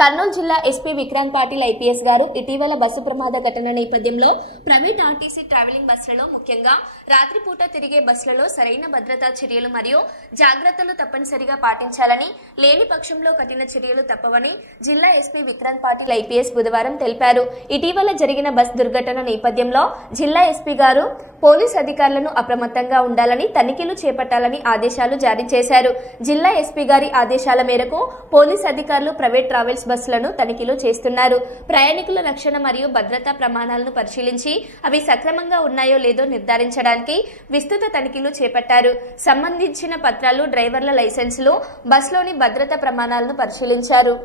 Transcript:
కర్నూలు జిల్లా SP Vikrant Patil IPS గారు ఇటీవల బస్సు ప్రమాద ఘటన నేపథ్యంలో ప్రైవేట్ ఆర్టీసీ ట్రావెలింగ్ బస్సులలో ముఖ్యంగా రాత్రిపూట తిరిగే బస్సులలో సరైన భద్రతా చర్యలు మరియు జాగ్రత్తలు తప్పనిసరిగా పాటించాలని, లేని పక్షంలో కఠిన చర్యలు తప్పవని జిల్లా ఎస్పీ విక్రాంత్ పాటిల్ ఐపీఎస్ బుధవారం తెలిపారు. ఇటీవల జరిగిన బస్ దుర్ఘటన నేపథ్యంలో జిల్లా ఎస్పీ గారు పోలీస్ అధికారులను అప్రమత్తంగా ఉండాలని, తనిఖీలు చేపట్టాలని ఆదేశాలు జారీ చేశారు. జిల్లా ఎస్పీ గారి ఆదేశాల మేరకు పోలీస్ అధికారులు ప్రైవేట్ ట్రావెల్స్ బస్సులను తనిఖీలు చేస్తున్నారు. ప్రయాణికుల రక్షణ మరియు భద్రతా ప్రమాణాలను పరిశీలించి అవి సక్రమంగా ఉన్నాయో లేదో నిర్ధారించడానికి విస్తృత తనిఖీలు చేపట్టారు. సంబంధించిన పత్రాలు, డ్రైవర్ల లైసెన్సులు, బస్సులోని భద్రతా ప్రమాణాలను పరిశీలించారు.